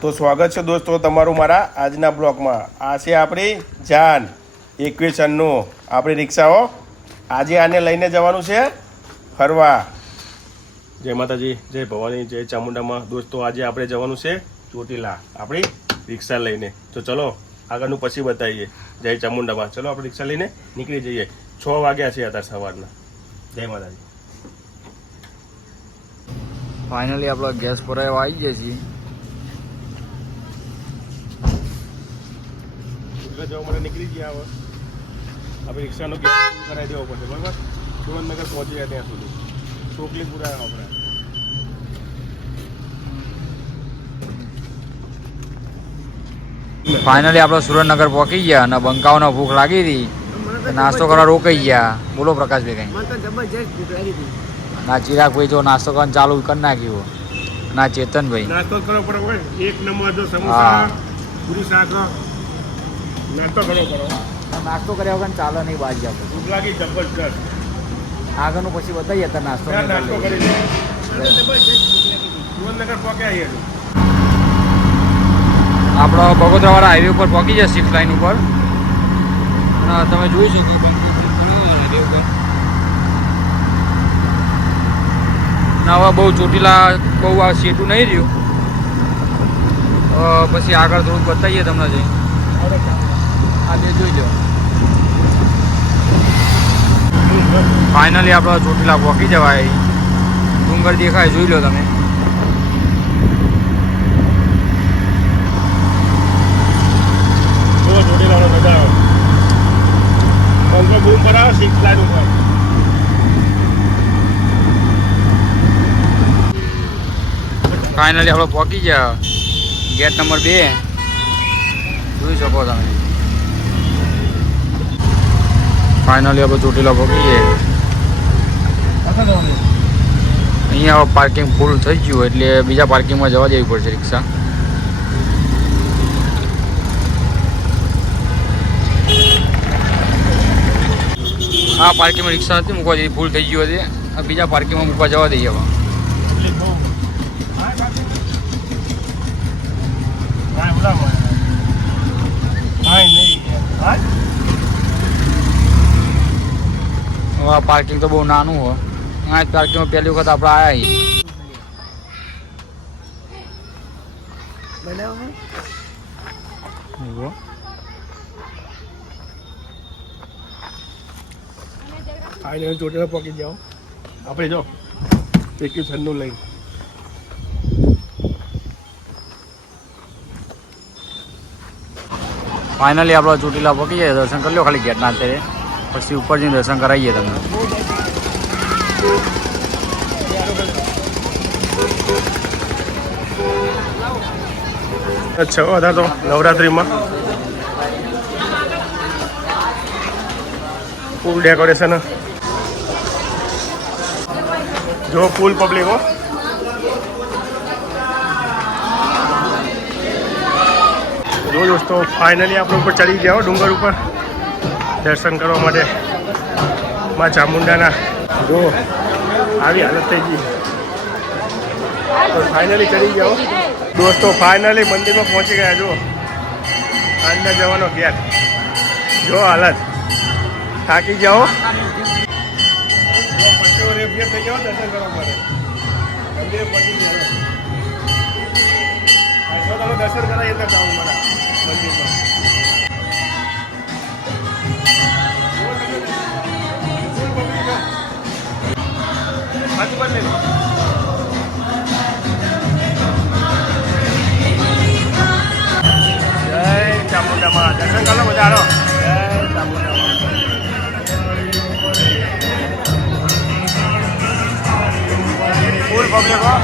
તો સ્વાગત છે દોસ્તો તમારું મારા આજના બ્લોગમાં. આ છે આપણી જાન એકવીસનનું આપણી રિક્ષાઓ. આજે આને લઈને જવાનું છે ફરવા. જય માતાજી, જય ભવાની, જય ચામુંડામાં. દોસ્તો, આજે આપણે જવાનું છે ચોટીલા, આપણી રિક્ષા લઈને. તો ચલો, આગળનું પછી બતાવીએ. જય ચામુંડામાં. ચલો, આપણે રિક્ષા લઈને નીકળી જઈએ. છ વાગ્યા છે અત્યારે સવારના. જય માતાજી. ફાઇનલી આપણો ગેસ પર આવી જઈએ છીએ એટલે જવા માટે નીકળી ગયા હવે. આપણે રિક્ષાનો ગેસ કરાવી દેવો પડશે બરાબર? સુરેન્દ્રનગર પહોંચી ગયા ત્યાં સુધી. ચોકલી પૂરા આપણે. ફાઇનલી આપણે સુરેન્દ્રનગર પહોંચી ગયા અને બંકાઓને ભૂખ લાગી હતી નાસ્તો કરવા રોકાઈ ગયા. બોલો પ્રકાશભાઈ કઈ. ના ચિરાગભાઈ જો નાસ્તો કરવાનું ચાલુ કરી નાખ્યું. ના ચેતનભાઈ. નાસ્તો કરવો પડે એક નંબર જો હા. સમોસા પૂરી શાક નાસ્તો કરવો કરો. નાસ્તો કર્યા વગર ચાલે નહીં બાજી આપણે ભૂખ લાગી જબરજસ્ત. આગળનું પછી બતાવીએ તો નાસ્તો નાસ્તો કરી આપણો બગોદરાવાળા હાઈવે ઉપર પહોંચી જાય સિક્સ લાઈન ઉપર. અને તમે જોઈ શકો હાઈવે ઉપર. અને હવે બહુ ચોટીલા બહુ આ સેટું નહીં રહ્યું. પછી આગળ થોડુંક બતાવીએ તમને જઈ આ બે જોઈ લો. ફાઇનલી આપણે ચોટીલા પહોંચી જવાય. ડુંગર દેખાય જોઈ લો તમે. ચોટીલાનો નજારો. પંખો બૂમ પર આવે સિક્સ લાઈન ઉપર. ફાઇનલી આપણે પહોંચી ગયા. ગેટ નંબર બે. જોઈ શકો તમે. ફાઇનલી હવે ચોટીલા ગયા અહીંયા હવે પાર્કિંગ ફૂલ થઈ ગયું એટલે બીજા પાર્કિંગમાં જવા દેવી પડશે રિક્ષા. આ પાર્કિંગમાં રિક્ષા નથી મૂકવા જેવી ફૂલ થઈ ગયું હતી બીજા પાર્કિંગમાં મૂકવા જવા દઈએ હવે. પબ્લિક બહુ હા બાકી હા બોલા મને હા નહીં હા હવે આ પાર્કિંગ તો બહુ નાનું હોય આ જ પાર્કિંગમાં પહેલી વખત આપણે આવ્યા હે? ચોટીલા પહોંચી જાઓ આપણે જો એકવીસ લઈ. ફાઇનલી આપણે ચોટીલા પહોંચી જાય દર્શન કરી લો ખાલી ગેટના અત્યારે પછી ઉપર જઈને દર્શન કરાવીએ તમને. અચ્છા બધા તો નવરાત્રિમાં. ફૂલ ડેકોરેશન જો ફૂલ પબ્લિક જો દોસ્તો ફાઇનલી આપણે ઉપર ચડી ગયા ડુંગર ઉપર. દર્શન કરવા માટે માં ચામુંડાના જો આવી હાલત થઈ ગઈ. તો ફાઇનલી ચડી જાઓ દોસ્તો ફાઇનલી મંદિરમાં પહોંચી ગયા જો અંદર જવાનો ગેટ જો હાલત. થાકી જાઓ થઈ જાઓ દર્શન કરવા માટે. દર્શન કરાવી એટલે જાઓ મારા મંદિરમાં. લો. જય ચામુંડામાં દર્શન કરો બધા હાલો જય ચામુંડામાં ફૂલ પબ્લિક હો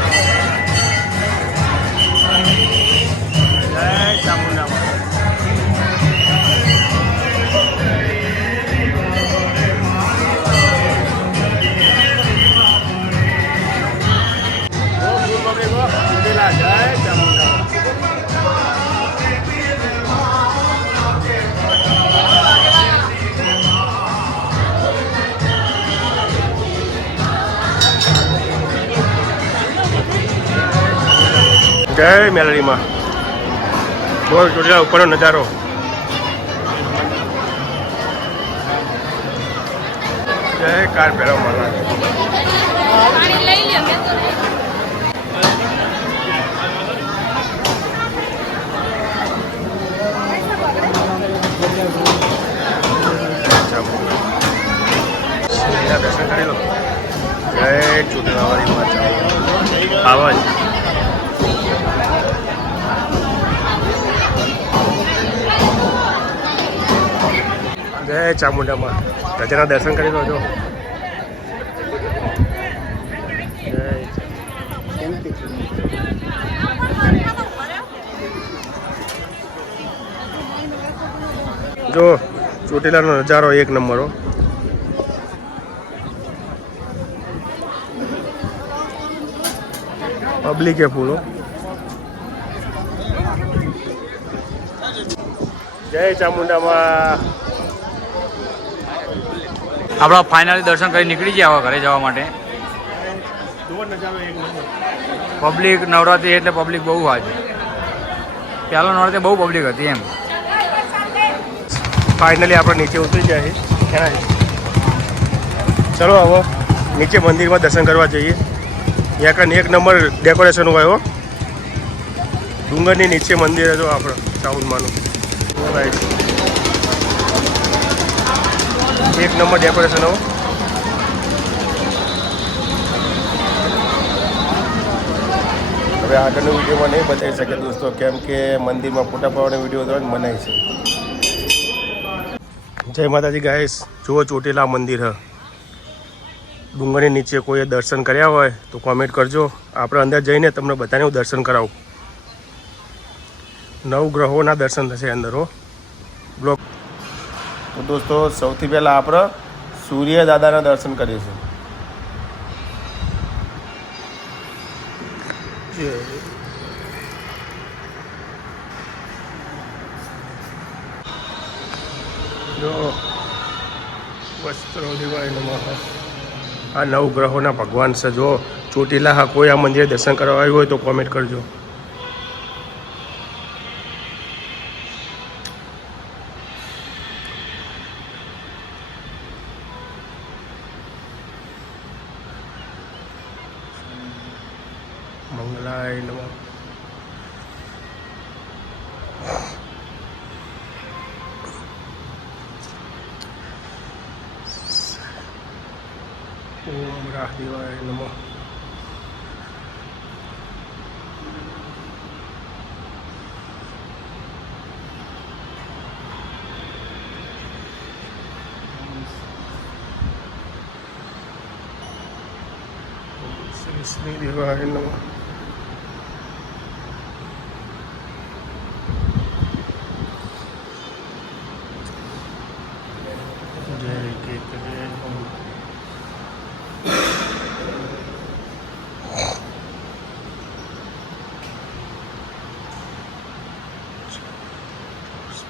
જય મેલડીમાં. બહુ ચોટીલા ઉપરનો નજારો. જય કાર પહેરવા મહારાજ પાણી લઈ લ્યો મેં તો નહીં. અહીંયા દર્શન કરી લો જય ચૂંટણી આવા. જય ચામુંડામાં. રજાના દર્શન કરી લો જય જો, ચોટીલાનો નજારો એક નંબર. પબ્લિકે પૂરો. જય ચામુંડામાં. આપણા ફાઇનલી દર્શન કરી નીકળી ગયા હવે ઘરે જવા માટે. પબ્લિક નવરાત્રી એટલે પબ્લિક બહુ આજે પહેલો નવરાત્રી બહુ પબ્લિક હતી એમ. ફાઇનલી આપણે નીચે ઉતરી છે? ચલો આવો, નીચે મંદિરમાં દર્શન કરવા જઈએ. ત્યાં કાંઈ એક નંબર ડેકોરેશન હોય ડુંગરની નીચે મંદિર હતું આપણે ટાઉનમાંનું રાઈટ એક નંબર ડેકોરેશન હો હવે આગળનો વિડીયોમાં નહીં બતાવી શકે દોસ્તો, કેમ કે મંદિરમાં ફોટા પાડવાનો વીડિયો દ્વારા મનાય છે. જય માતાજી ગાઈસ જુઓ ચોટીલા મંદિર ડુંગરની નીચે કોઈએ દર્શન કર્યા હોય તો કોમેન્ટ કરજો. આપણે અંદર જઈને તમને બધાને હું દર્શન કરાવું. નવ ગ્રહોના દર્શન થશે અંદર હો. તો દોસ્તો, સૌથી પહેલાં આપણે સૂર્ય દાદાના દર્શન કરીશું જો, વસ્ત્રો દેવાય નમઃ આ નવ ગ્રહોના ભગવાન છે. જો ચોટીલા હા કોઈ આ મંદિરે દર્શન કરવા આવ્યું હોય તો કોમેન્ટ કરજો. शिवाय नमः ओम राहदेवाय नमः श्री श्रीदेवाय नमः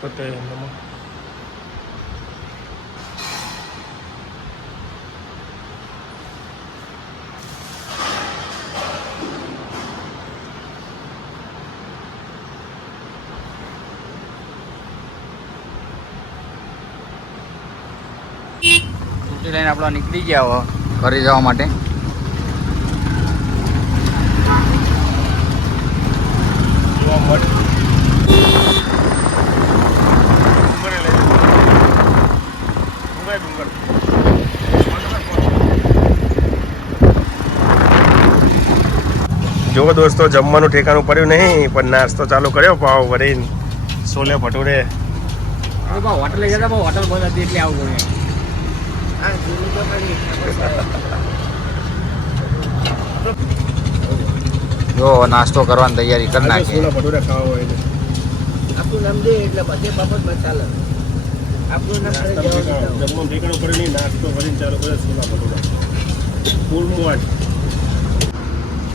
સ્પતે નમઃ લઈને આપણા નીકળી ગયા ઘરે જવા માટે જોવા મળે ડુંગરે લઈ ડુંગર ડુંગર જો દોસ્તો જમવાનું ઠેકાણું પડ્યું નહીં પણ નાસ્તો ચાલુ કર્યો પાવ ભરીને. છોલે ભટુરે. હોટલ ગયા હતા હોટલ બંધ હતી એટલે આવું જો નાસ્તો કરવાની તૈયારી કરી નાખી છોલે ભટુરે ખાવા હોય આપણું નામ દે એટલે બધે બાબત ચાલે આપણું નામ નાસ્તા કરે જવાનું જમવાનું ઠેકાણું નાસ્તો ચાલુ ફૂલ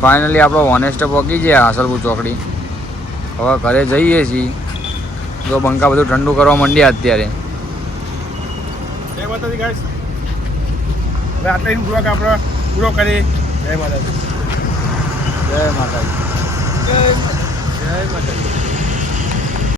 ફાઇનલી આપણો હોનેસ્ટ પહોંચી ગયા હાસલપુર ચોકડી. હવે ઘરે જઈએ છીએ. તો બંકા બધું ઠંડુ કરવા માંડ્યા અત્યારે. જય માતાજી ગાઈસ હવે આટલા આપણે પૂરો કરી જય માતાજી. જય માતાજી. જય માતાજી.